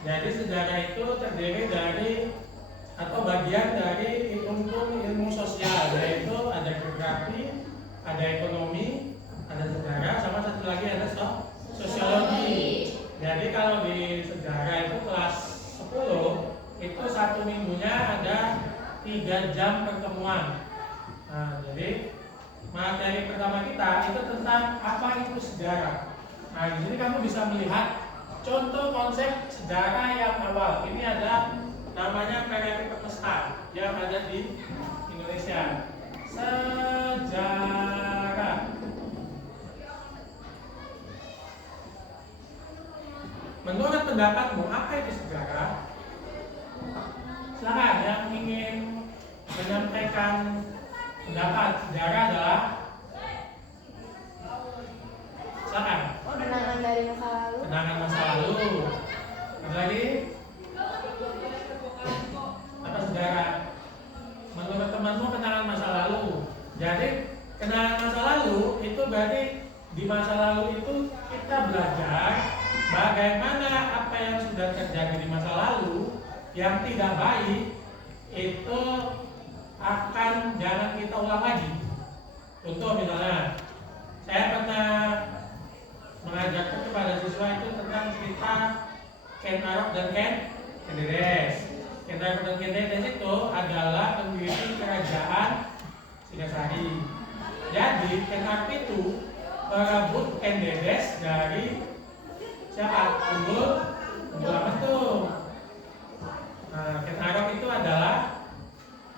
Jadi sejarah itu terdiri dari atau bagian dari ilmu sosial, yaitu ada geografi, ada ekonomi, ada sejarah, sama satu lagi ada sosiologi. Jadi kalau di sejarah itu kelas 10 itu satu minggunya ada 3 jam pertemuan. Nah, jadi materi pertama kita itu tentang apa itu sejarah. Nah, di sini kamu bisa melihat contoh konsep sejarah yang awal. Ini ada namanya PRRI Perpesta yang ada di Indonesia. Sejarah. Menurut pendapatmu apa itu sejarah? Silakan yang ingin menyampaikan pendapat. Sejarah adalah, silakan. Kenangan dari masa lalu. Kenangan masa lalu. Ada lagi? Apa sejarah? Menurut temanmu kenangan masa lalu. Jadi kenangan masa lalu itu berarti di masa lalu itu kita belajar bagaimana apa yang sudah terjadi di masa lalu yang tidak baik itu akan jangan kita ulang lagi. Contoh misalnya, saya pernah mengajarkan kepada siswa itu tentang cerita Ken Arok dan Ken Kendedes. Ken Arok dan Kendedes itu adalah pendiri kerajaan Singasari. Jadi Ken Arok itu merebut Kendedes dari siapa? Unggul Ametung. Nah, Ken Arok itu adalah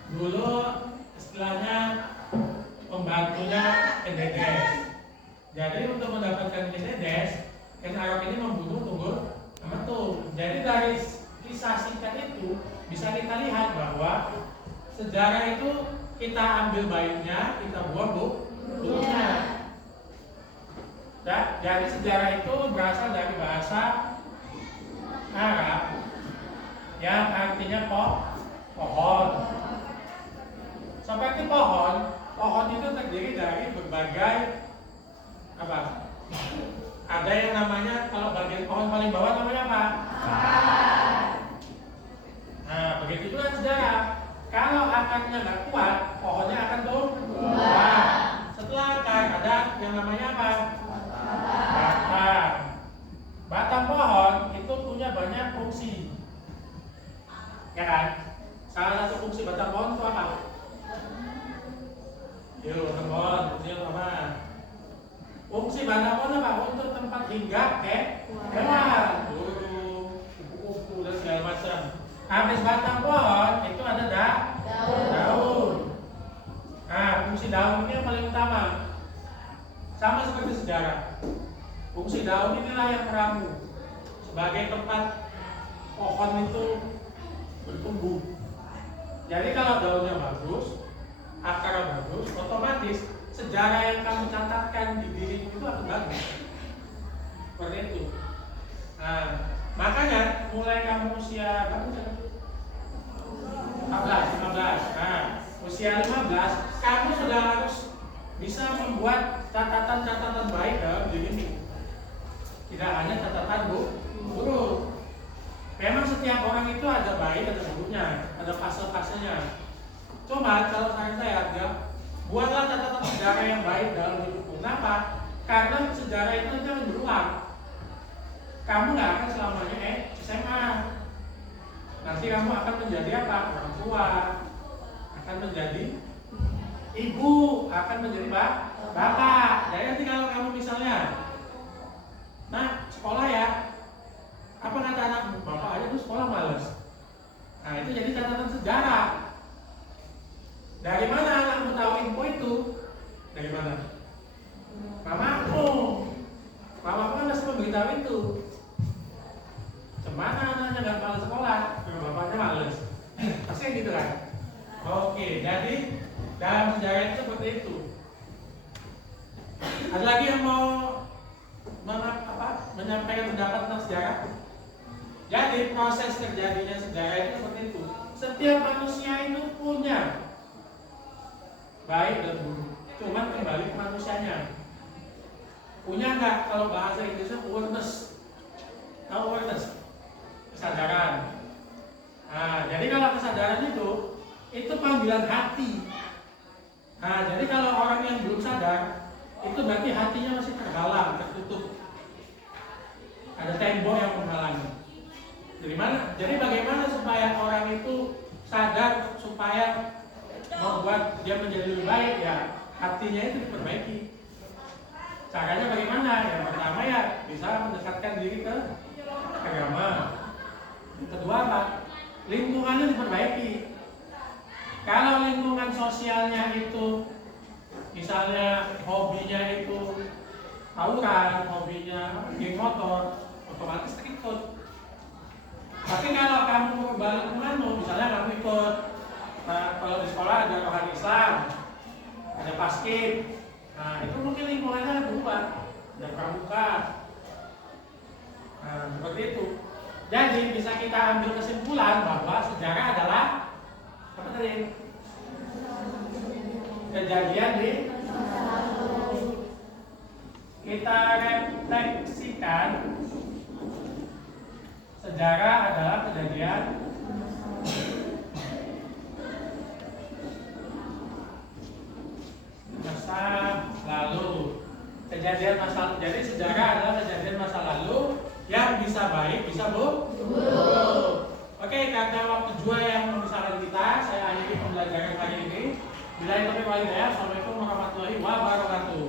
dulu istilahnya pembantunya Kendedes. Jadi untuk mendapatkan Kendedes, Ken Arok ini membunuh Unggul Ametung. Jadi dari kisah singkat itu bisa kita lihat bahwa sejarah itu kita ambil baiknya, kita buang buruknya. Jadi sejarah itu berasal dari bahasa Arab yang artinya pohon. Seperti pohon itu terdiri dari berbagai apa? Ada yang namanya, kalau bagian pohon paling bawah namanya apa? Akar. Nah, begitu juga sejarah. Kalau akarnya nggak kuat, pohonnya akan tumbang. Setelah akar ada yang namanya apa? Batang. Batang pohon itu punya banyak fungsi, ya kan? Salah satu fungsi batang pohon itu apa? Yuk, batang pohon fungsinya apa? Fungsi batang pohon apa? Untuk tempat hinggap hewan, burung, kupu-kupu dan segala macam. Habis batang pohon itu ada daun. Nah, fungsi daun ini yang paling utama. Sama seperti sejarah. Fungsi daun inilah yang meramu sebagai tempat pohon itu bertumbuh. Jadi kalau daunnya bagus, akarnya bagus, otomatis sejarah yang kamu catatkan di dirimu itu akan bagus. Seperti itu. Nah, makanya mulai kamu usia berapa? 15. Nah, usia 15 kamu sudah harus bisa membuat catatan-catatan baik dalam dirimu. Tidak hanya catatan buruk. Memang setiap orang itu ada baik, ada buruknya, ada fase-fasenya. Cuma kalau saya buatlah catatan sejarah yang baik dalam hidupmu. Kenapa? Karena sejarah itu nanti akan berulang. Kamu nggak akan selamanya SMA. Nanti kamu akan menjadi apa? Orang tua. Akan menjadi ibu, akan menjadi bapak. Jadi nanti kalau kamu misalnya, nah sekolah ya, apa kata anakmu? Bapak aja tuh sekolah males. Nah itu jadi catatan sejarah. Dari mana anakmu tahu info itu? Dari mana? Mamamu. Mamamu kan masih memberitahu itu. Cemana anaknya nggak males sekolah, bapaknya males. Pasti gitu kan? Oke, jadi dalam sejarah itu seperti itu. Ada lagi yang mau menyampaikan pendapat tentang sejarah? Jadi proses terjadinya sejarah itu seperti itu. Setiap manusia itu punya baik dan buruk. Cuman kembali ke manusianya. Punya nggak? Kalau bahasa Inggrisnya awareness. Tahu awareness? Sadar berarti hatinya masih terhalang, tertutup. Ada tembok yang menghalangi. Jadi bagaimana supaya orang itu sadar, supaya membuat dia menjadi lebih baik, ya hatinya itu diperbaiki. Caranya bagaimana? Yang pertama ya bisa mendekatkan diri ke agama. Yang kedua apa? Lingkungannya diperbaiki. Kalau lingkungan sosialnya itu misalnya hobinya itu tawuran, hobinya geng motor, otomatis terikut. Tapi kalau kamu balik kemana, misalnya kamu ikut, kalau di sekolah ada rohani Islam, ada paskib, nah itu mungkin lingkungannya berubah, ada pramuka, nah seperti itu. Jadi bisa kita ambil kesimpulan bahwa sejarah adalah apa tadi? Kejadian di kita refleksikan. Sejarah adalah kejadian masa lalu. Kejadian masa, jadi sejarah adalah kejadian masa lalu yang bisa baik, bisa buruk. Oke, karena waktu jua yang membesarkan kita, saya akhiri pembelajaran hari ini. Bila itu wal hidayah, assalamualaikum warahmatullahi wabarakatuh.